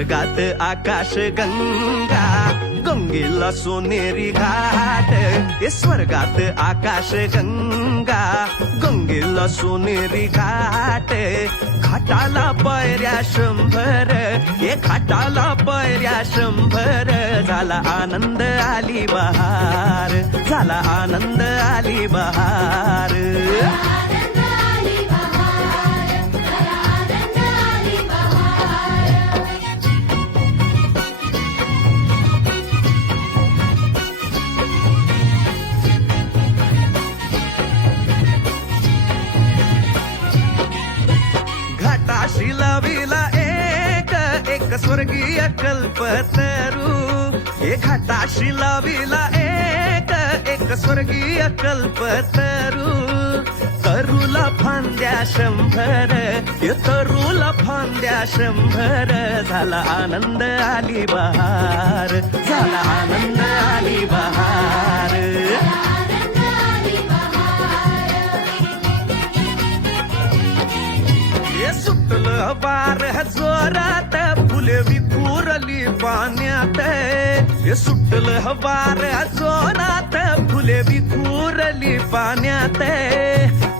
स्वर्गात आकाश गंगा, गंगेला सोनेरी घाट. हे स्वर्गात आकाश गंगा, गंगेला सोनेरी घाट. घाटाला पायऱ्या 100, हे घाटाला पायऱ्या 100. झाला आनंद आली बहार, झाला आनंद आली बहार. घाटाशी लाविला एक स्वर्गीय कल्पतरू. हे घाटाशी लाविला एक स्वर्गीय कल्पतरू. तरूला फांद्या 100, हे तरूला फांद्या 100. झाला आनंद आली बहार, झाला आनंद आली बहार. सुटलं वार जोरात, फुले विखुरली पाण्यात. हे सुटलं वार जोरात, फुले विखुरली पाण्यात.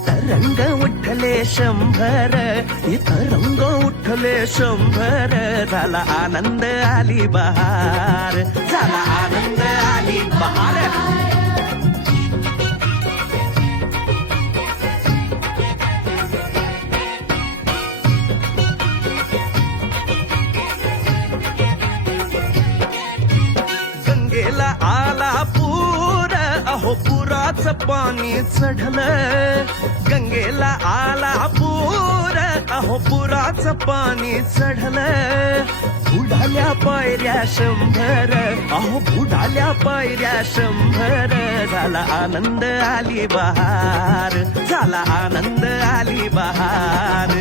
तरंग उठले 100, हे तरंग उठले 100. झाला आनंद आली बहार, झाला आनंद आली बहार. गंगेला आला पूर, अहो पुराचं पाणी चढलं. गंगेला आला पूर, अहो पुराचं पाणी चढलं. बुडाल्या पायऱ्या 100, अहो बुडाल्या पायऱ्या 100. झाला आनंद आली बहार, झाला आनंद आली बहार.